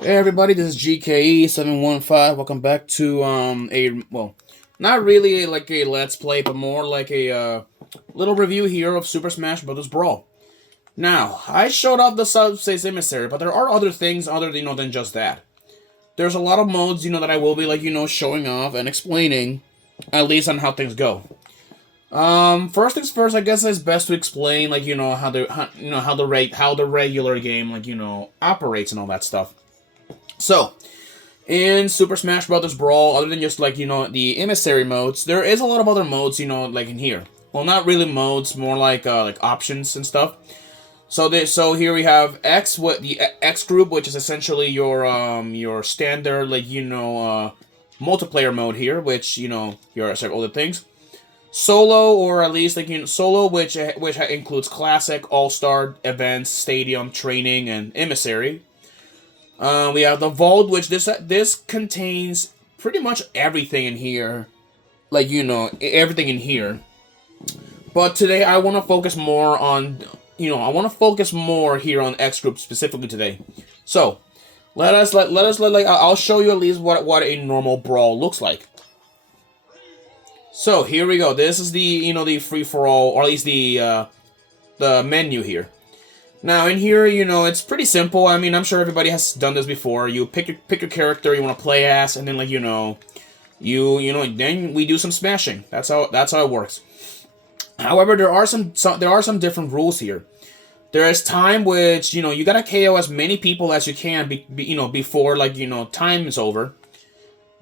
Hey everybody, this is GKE715. Welcome back to not really like a let's play, but more like a little review here of Super Smash Bros. Brawl. Now, I showed off the Subspace Emissary, but there are other things other than just that. There's a lot of modes that I will be showing off and explaining, at least on how things go. First things first, I guess it's best to explain how the regular game operates and all that stuff. So, in Super Smash Bros. Brawl, other than just the emissary modes, there is a lot of other modes, like in here. Well, not really modes, more like options and stuff. So here we have X, what the X group, which is essentially your standard multiplayer mode here, which your several other things. Solo, or at least solo, which includes classic, all star, events, stadium, training, and emissary. We have the vault, which this contains pretty much everything in here, everything in here. But today I want to focus more on here on X group specifically today. So I'll show you at least what a normal brawl looks like. So here we go. This is the free for all, or at least the menu here. Now, in here, it's pretty simple. I mean, I'm sure everybody has done this before. You pick your character you want to play as, and then, then we do some smashing. That's how it works. However, there are some different rules here. There is time, which, you gotta KO as many people as you can, before, time is over.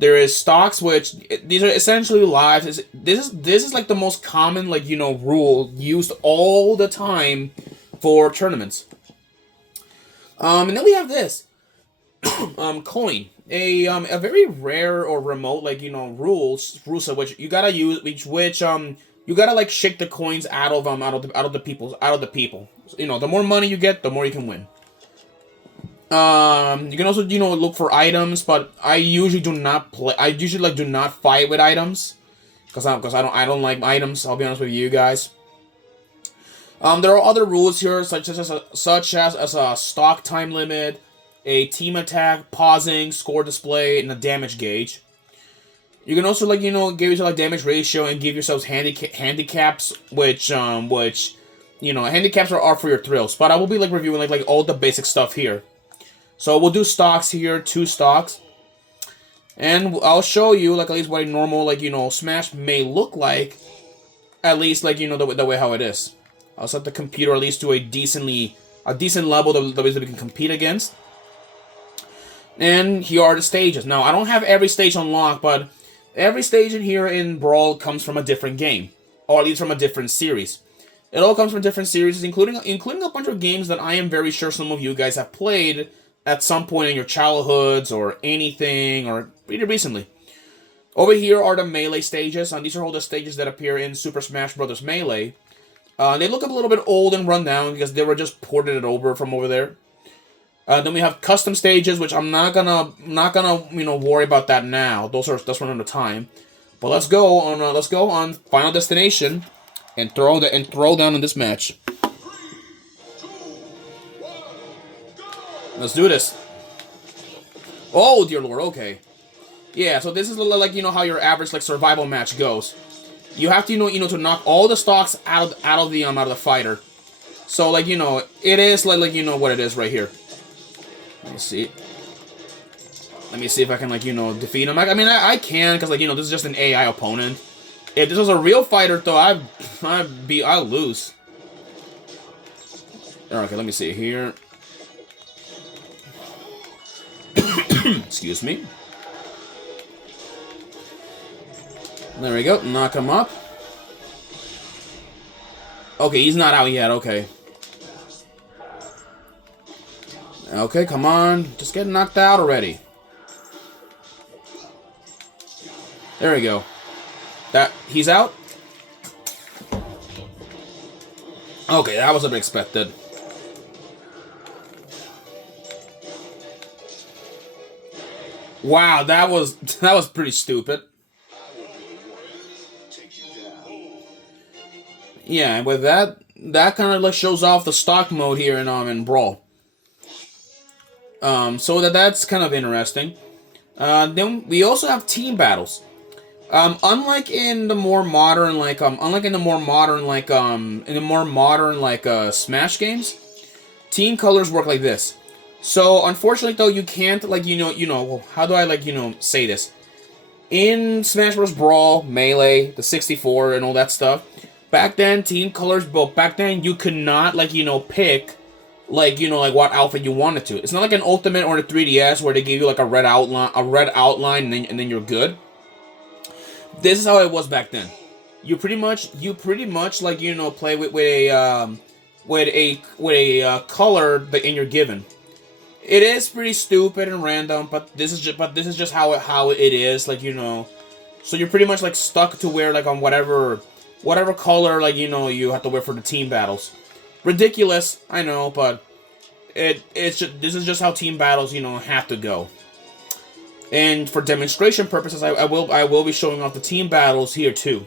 There is stocks, which, these are essentially lives. This is like the most common, rule used all the time for tournaments. And then we have this coin, a very rare or remote rules of which you gotta use, which you gotta shake the coins out of the people. So, the more money you get, the more you can win. You can also look for items, but I usually do not play. I usually do not fight with items because I don't like items. I'll be honest with you guys. There are other rules here, such as a stock time limit, a team attack, pausing, score display, and a damage gauge. You can also give yourself damage ratio and give yourselves handicaps, which handicaps are for your thrills. But I will be reviewing all the basic stuff here. So we'll do stocks here, 2 stocks, and I'll show you at least what a normal Smash may look like, at least the way how it is. I'll set the computer at least to a decent level that we can compete against. And here are the stages. Now, I don't have every stage unlocked, but every stage in here in Brawl comes from a different game, or at least from a different series. It all comes from different series, including a bunch of games that I am very sure some of you guys have played at some point in your childhoods or anything, or really recently. Over here are the Melee stages, and these are all the stages that appear in Super Smash Bros. Melee. They look a little bit old and run down because they were just ported it over from over there. Then we have custom stages, which I'm not gonna worry about that now. That's one at a time. But let's go on Final Destination and throw down in this match. Let's do this. Oh dear lord, okay. Yeah, so this is how your average survival match goes. You have to to knock all the stocks out of the fighter. So it is what it is right here. Let me see. Let me see if I can defeat him. I mean I can, because this is just an AI opponent. If this was a real fighter though, I'll lose. Okay, let me see here. Excuse me. There we go. Knock him up. Okay, he's not out yet. Okay. Okay, come on. Just get knocked out already. There we go. He's out? Okay, that was unexpected. Wow, that was pretty stupid. Yeah, and with that kind of shows off the stock mode here in Brawl. So that's kind of interesting. Then we also have team battles. Unlike in the more modern, Smash games, team colors work like this. So unfortunately, though, you can't how do I say this? In Smash Bros. Brawl, Melee, the 64, and all that stuff, back then team colors. But back then you could not pick what outfit you wanted to. It's not like an Ultimate or the 3DS where they give you like a red outline, and then you're good. This is how it was back then. You pretty much play with a color that you're given. It is pretty stupid and random, but this is just how it is. So you're pretty much stuck to wear on whatever color you have to wear for the team battles. Ridiculous, I know, but this is just how team battles have to go. And for demonstration purposes, I will be showing off the team battles here too.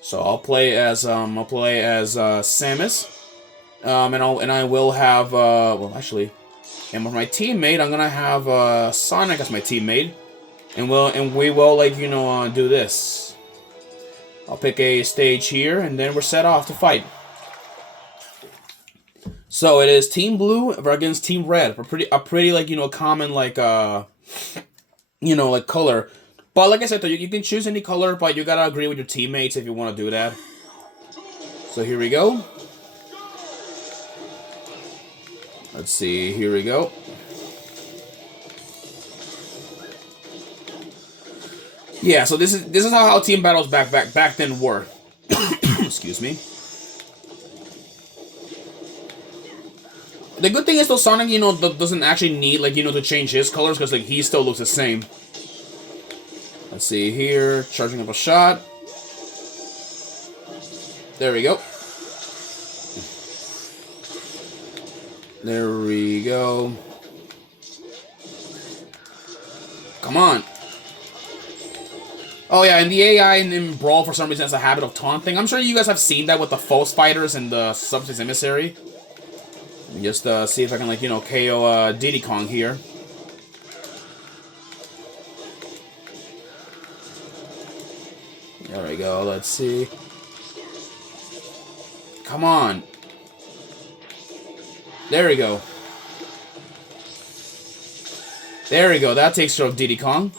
So I'll play as Samus, and I will have and with my teammate, I'm gonna have Sonic as my teammate, and we will do this. I'll pick a stage here, and then we're set off to fight. So it is Team Blue against Team Red. A pretty common color. But like I said, you can choose any color, but you gotta agree with your teammates if you want to do that. So here we go. Let's see. Here we go. Yeah. So this is how team battles back then were. Excuse me. The good thing is though, Sonic doesn't actually need to change his colors because he still looks the same. Let's see here, charging up a shot. There we go. There we go. Come on. Oh yeah, and the AI in Brawl for some reason has a habit of taunting. I'm sure you guys have seen that with the False Fighters and the Substance Emissary. Just see if I can KO Diddy Kong here. There we go. Let's see. Come on. There we go. There we go. That takes care of Diddy Kong.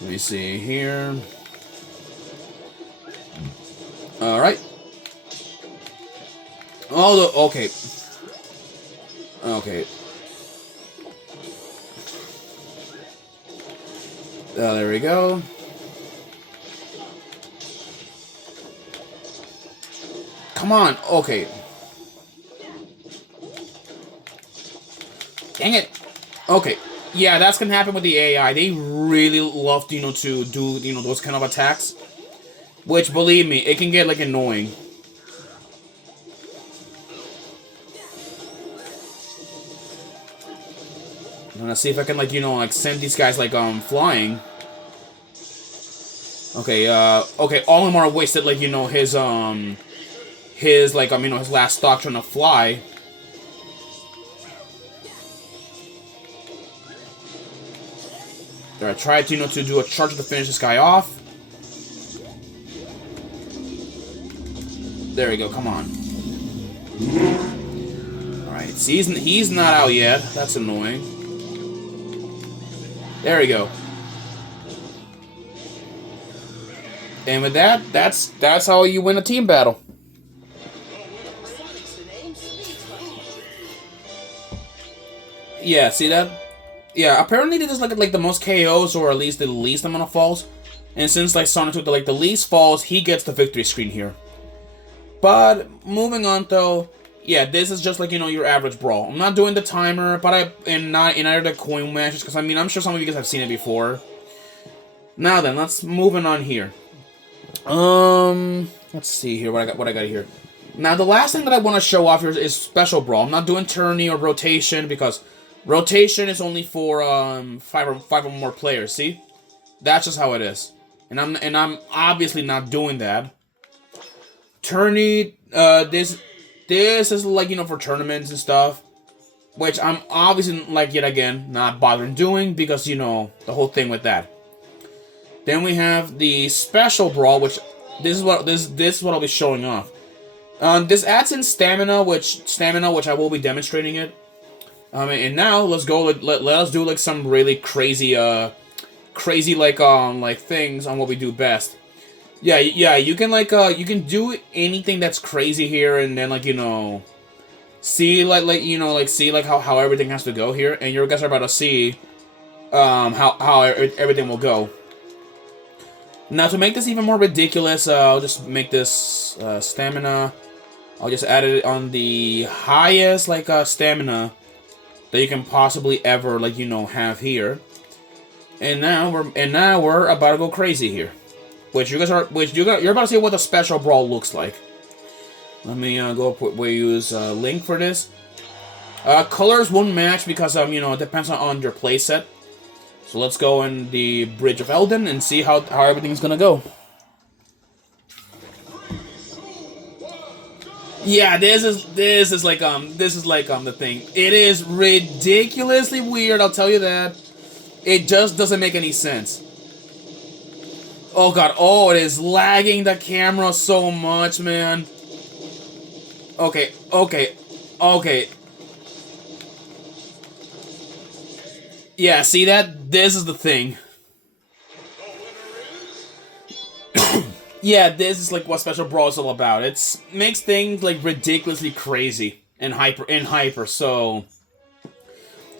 Let me see here. All right. Oh, okay. Okay. There we go. Come on. Okay. Dang it. Okay. Yeah, that's gonna happen with the AI. They really love, to do, those kind of attacks. Which, believe me, it can get, annoying. I'm gonna see if I can, send these guys, flying. Okay, okay, all of them are wasted, his last stock trying to fly. Alright, try to, to do a charge to finish this guy off. There we go, come on. Alright, see, he's not out yet. That's annoying. There we go. And with that, that's how you win a team battle. Yeah, see that? Yeah, apparently this is the most KOs, or at least the least amount of falls. And since Sonic took the least falls, he gets the victory screen here. But moving on though, yeah, this is just your average Brawl. I'm not doing the timer, but not in either the coin matches, because I'm sure some of you guys have seen it before. Now then, let's moving on here. Let's see here what I got here. Now the last thing that I want to show off here is Special Brawl. I'm not doing tourney or rotation because rotation is only for five or more players. See, that's just how it is, and I'm obviously not doing that. Tourney, This is like, for tournaments and stuff, which I'm obviously, like, yet again not bothering doing because, the whole thing with that. Then we have the special brawl, which this is what I'll be showing off. This adds in stamina, which I will be demonstrating it. And now let's go. Let us do like some really crazy like things on what we do best. Yeah. You can you can do anything that's crazy here, and then see see how everything has to go here, and you guys are about to see how everything will go. Now, to make this even more ridiculous, I'll just make this stamina. I'll just add it on the highest stamina that you can possibly ever have here. And now we're about to go crazy here, you're about to see what the special brawl looks like. Let me we use Link for this. Colors won't match because it depends on your playset. So let's go in the Bridge of Elden and see how everything's gonna go. Yeah, this is the thing. It is ridiculously weird, I'll tell you that. It just doesn't make any sense. Oh god, it is lagging the camera so much, man. Okay. Yeah, see that? This is the thing. Yeah, this is what Special Brawl is all about. It makes things ridiculously crazy and hyper. So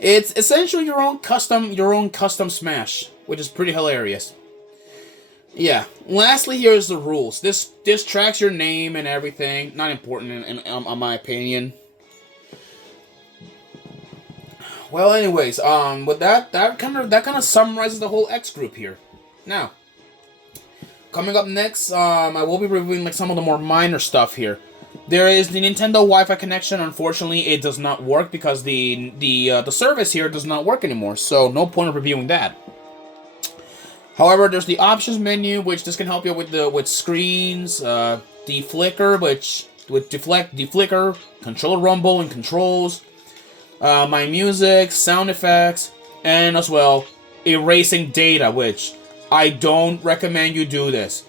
it's essentially your own custom Smash, which is pretty hilarious. Yeah. Lastly, here's the rules. This tracks your name and everything. Not important in my opinion. Well, anyways, with that kind of summarizes the whole X group here. Now, coming up next, I will be reviewing some of the more minor stuff here. There is the Nintendo Wi-Fi connection. Unfortunately, it does not work because the service here does not work anymore. So no point of reviewing that. However, there's the options menu, which this can help you with screens, deflicker, which with deflicker, controller rumble and controls. My music, sound effects, and as well, erasing data, which I don't recommend you do this.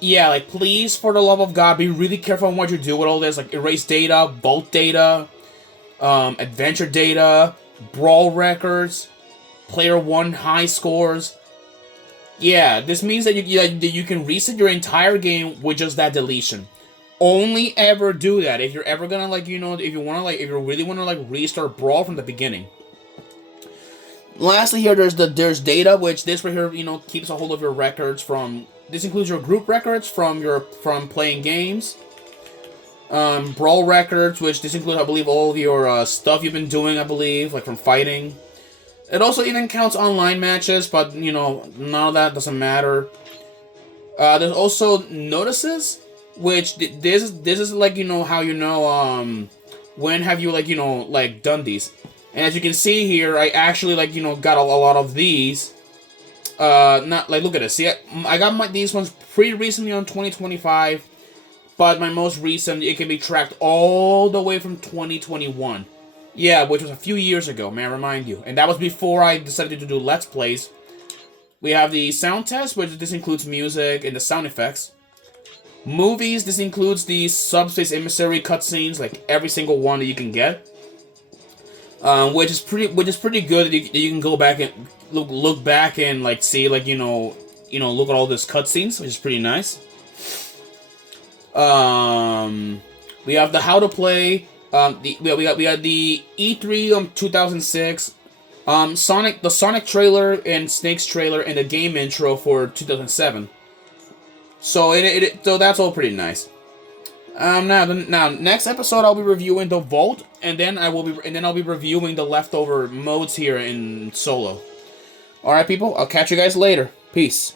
Yeah, please, for the love of God, be really careful on what you do with all this, erase data, bulk data, adventure data, brawl records, player 1 high scores. Yeah, this means that you can reset your entire game with just that deletion. Only ever do that if you're ever gonna if you really wanna restart Brawl from the beginning. Lastly, here there's data, which this right here keeps a hold of your records from. This includes your group records from playing games. Brawl records, which this includes I believe all of your stuff you've been doing, I believe, from fighting. It also even counts online matches, but none of that doesn't matter. There's also notices. Which this is how when have you done these, and as you can see here, I actually got a lot of these. Not look at this. See, I got these ones pretty recently on 2025, but my most recent it can be tracked all the way from 2021. Yeah, which was a few years ago, may I remind you, and that was before I decided to do Let's Plays. We have the sound test, which this includes music and the sound effects. Movies, this includes the Subspace Emissary cutscenes, every single one that you can get, which is pretty good. That you can go back and look back and see look at all this cutscenes, which is pretty nice. We have the how to play. We got the E3 2006, the Sonic trailer and Snake's trailer and the game intro for 2007. So so that's all pretty nice. Now next episode I'll be reviewing the Vault, and then I'll be reviewing the leftover modes here in solo. All right, people. I'll catch you guys later. Peace.